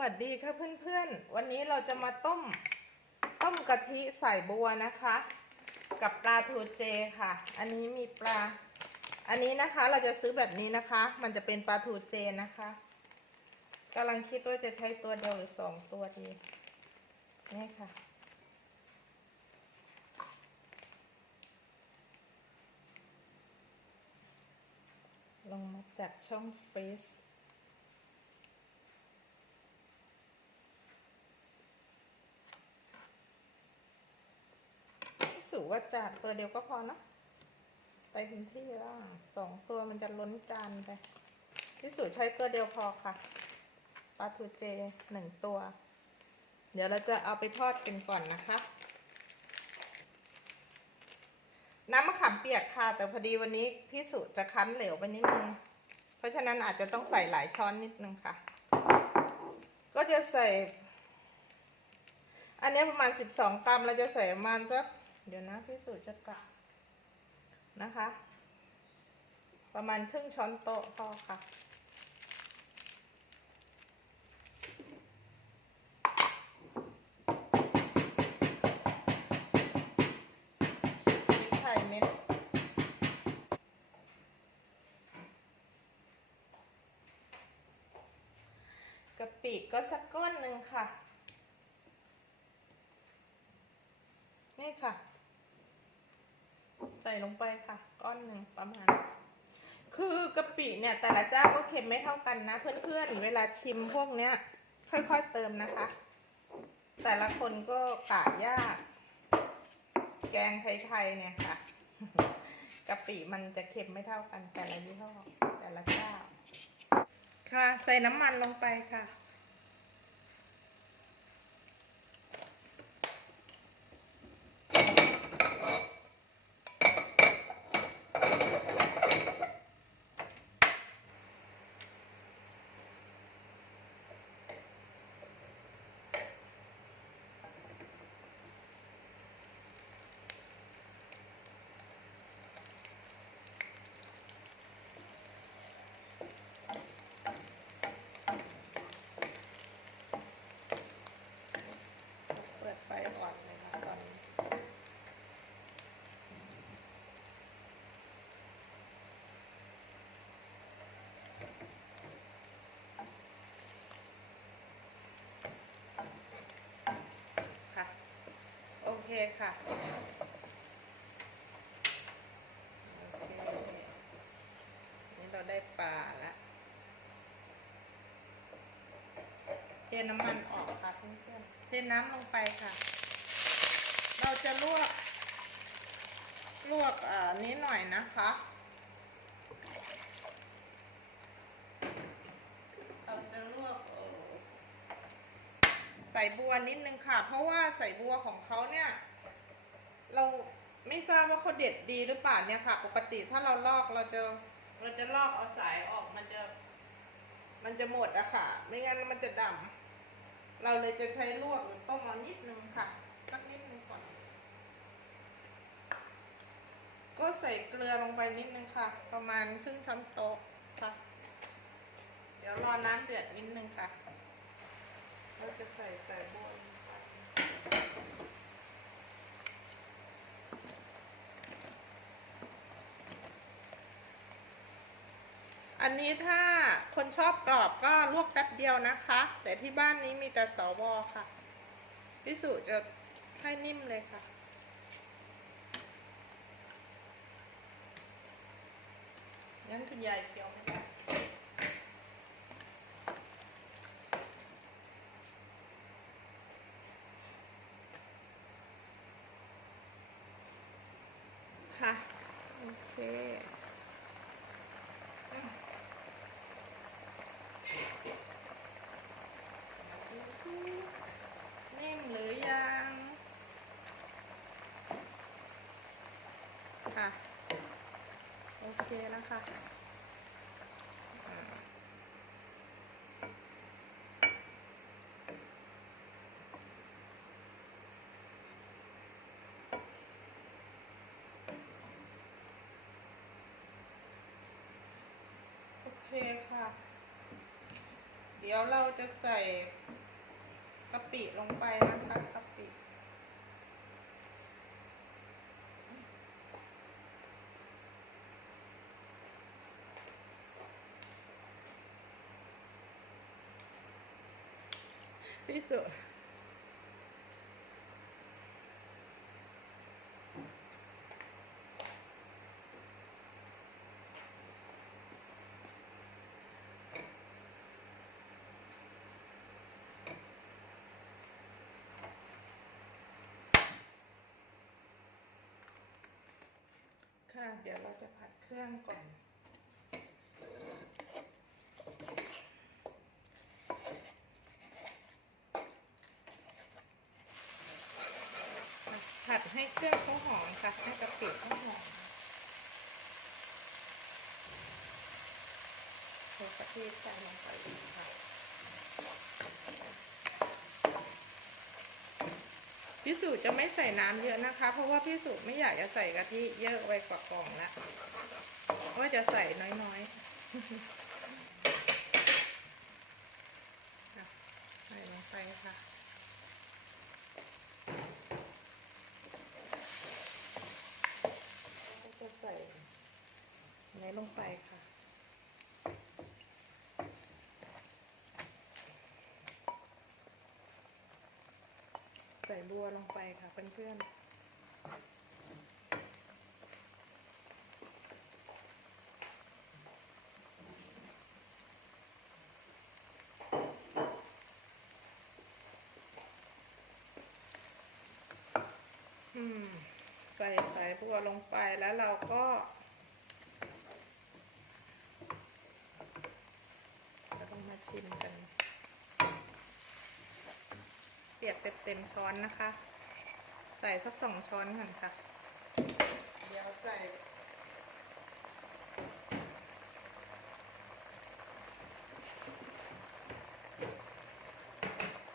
วัสดีค่ะเพื่อนๆ วันนี้เราจะมาต้ม ต้มกะทิใส่บัวนะคะ กับปลาทูเจค่ะ อันนี้มีปลา อันนี้นะคะเราจะซื้อแบบนี้นะคะ มันจะเป็นปลาทูเจนะคะกำลังคิดว่าจะใช้ตัวเดียวหรือสองตัวดีนี่ค่ะ ลงมาจากช่องเฟซ รู้สึก ว่าจะตัวเดียวก็พอเนาะไปพื้นที่แล้วสองตัวมันจะล้นจานไปที่สุดใช้ตัวเดียวพอค่ะปลาทูเจหนึ่งตัว เดี๋ยวเราจะเอาไปทอดกันก่อนนะคะ น้ำมะขามเปียกค่ะ แต่พอดีวันนี้พี่สุจะคั้นเหลวไปนิดนึงเพราะฉะนั้นอาจจะต้องใส่หลายช้อนนิดนึงค่ะ ก็จะใส่ อันนี้ประมาณสิบสองกรัมเราจะใส่ประมาณสัก เดี๋ยวนะพี่สูจน์จะกะนะคะ ประมาณครึ่งช้อนโต๊ะพอค่ะไทยเม็ดกะปิก็สักก้อนหนึ่งค่ะ นี่ค่ะ ใส่ลงไปค่ะ ก้อนหนึ่งประมาณ คือกะปิเนี่ย แต่ละเจ้าก็เค็มไม่เท่ากันนะ เพื่อนๆเวลาชิมพวกเนี้ย ค่อยๆเติมนะคะ แต่ละคนก็กะยาก แกงไทยๆเนี่ยค่ะกะปิมันจะเค็มไม่เท่ากันแต่ละยี่ห้อแต่ละเจ้า ค่ะ ใส่น้ำมันลงไปค่ะ เปิดไฟอ่อนเลยค่ะตอนนี้ ค่ะ โอเค่ะนี่เราได้ปลาแล้วเทน้ำมันออกค่ะเพื่อนๆเทน้ำลงไปค่ะ เราจะลวก ลวกอ่นี้หน่อยนะคะเราจะลวกใส่บัวนิดนึงค่ะ เพราะว่าใส่บัวของเขาเนี่ย เราไม่ทราบว่าเขาเด็ดดีหรือเปล่าเนี่ยค่ะ ปกติถ้าเราลอกเราจะเราจะลอกเอาสายออกมันจะ มันจะหมดอะค่ะ ไม่งั้นมันจะดำเราเลยจะใช้ลวกหรือต้มเอานิดนึงค่ะสักนิดนึงก่อน ก็ใส่เกลือลงไปนิดนึงค่ะ ประมาณครึ่งช้อนโต๊ะค่ะ เดี๋ยวรอน้ำเดือดนิดนึงค่ะ เราจะใส่ใส่บัวลงไป อันนี้ถ้าคนชอบกรอบก็ลวกแป๊บเดียวนะคะ แต่ที่บ้านนี้มีแต่สวค่ะพี่สุจะให้นิ่มเลยค่ะ งั้นคุณยายเคี้ยวไม่ได้ค่ะ โอเค ดูสินิ่มหรือยัง ค่ะ โอเคนะคะอ่าโอเคค่ะ เดี๋ยวเราจะใส่กะปิลงไปนะคะ พี่สุค่ะ เดี๋ยวเราจะผัดเครื่องก่อน ผัดให้เครื่องเขาหอมค่ะให้กะปิเขาหอมใส่กะทิใส่ลงไปค่ะพี่สุจะไม่ใส่น้ำเยอะนะคะ เพราะว่าพี่สุไม่อยากจะใส่กะทิเยอะไว้กว่ากล่องละว่าจะใส่น้อยๆใส่ลงไปค่ะ ก็จะใส่ อันลงไปค่ะ ใส่บัวลงไปค่ะเพื่อนๆอืมใส่สายบัวลงไปแล้วเราก็จะต้องมา ชิมกันเปียกเต็มๆช้อนนะคะ ใส่สักสองช้อนก่อนค่ะ เดี๋ยวใส่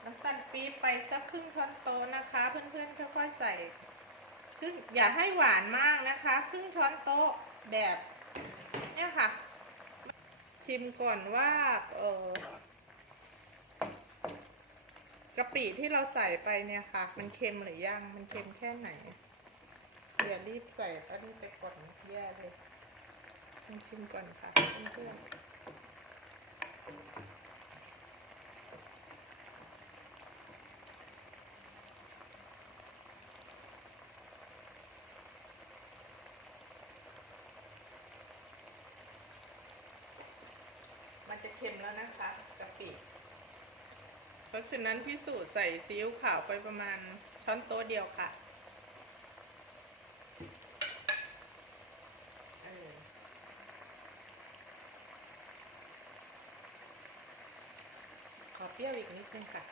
น้ำตาลปี๊บไปสักครึ่งช้อนโต๊ะนะคะ เพื่อนๆค่อยๆใส่ครึ่งอย่าให้หวานมากนะคะ ครึ่งช้อนโต๊ะแบบเนี่ยค่ะ ชิมก่อนว่าเออกะปิที่เราใส่ไปเนี่ยค่ะ มันเค็มหรือยังมันเค็มแค่ไหนอย่ารีบใส่ก็รีบไปก่อนแย่เลยลองชิมก่อนค่ะเพื่อนๆ มันจะเค็มแล้วนะคะกะปิเพราะฉะนั้นพี่สูตรใส่ซีอิ๊วขาวไปประมาณช้อนโต๊ะเดียวค่ะออขอเปรี้ยวอีกนิดนึงค่ะ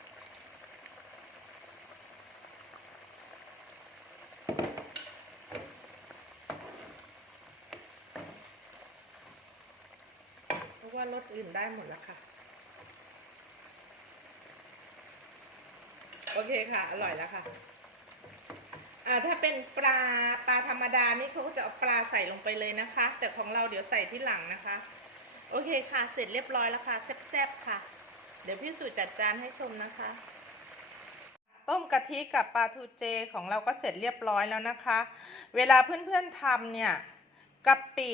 เพราะ ว่ารสอื่นได้หมดแล้วค่ะ โอเคค่ะ อร่อยแล้วค่ะ อ่าถ้าเป็นปลาปลาธรรมดานี่เขาก็จะเอาปลาใส่ลงไปเลยนะคะ แต่ของเราเดี๋ยวใส่ที่หลังนะคะ โอเคค่ะ เสร็จเรียบร้อยแล้วค่ะแซ่บๆค่ะ เดี๋ยวพี่สุจัดจานให้ชมนะคะ ต้มกะทิกับปลาทูเจของเราก็เสร็จเรียบร้อยแล้วนะคะ เวลาเพื่อนๆทำเนี่ยกะปิ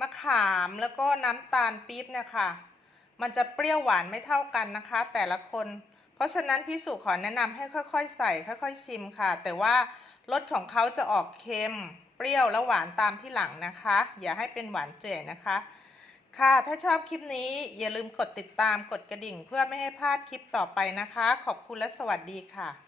มะขามแล้วก็น้ำตาลปี๊บเนี่ยค่ะมันจะเปรี้ยวหวานไม่เท่ากันนะคะ แต่ละคน เพราะฉะนั้นพี่สุขอแนะนำให้ค่อยๆ ใส่ค่อย ๆ ชิมค่ะ แต่ว่ารสของเขาจะออกเค็ม เปรี้ยวและหวานตามที่หลังนะคะ อย่าให้เป็นหวานเจ๋ยนะคะ ค่ะ ถ้าชอบคลิปนี้อย่าลืมกดติดตามกดกระดิ่ง เพื่อไม่ให้พลาดคลิปต่อไปนะคะ ขอบคุณและสวัสดีค่ะ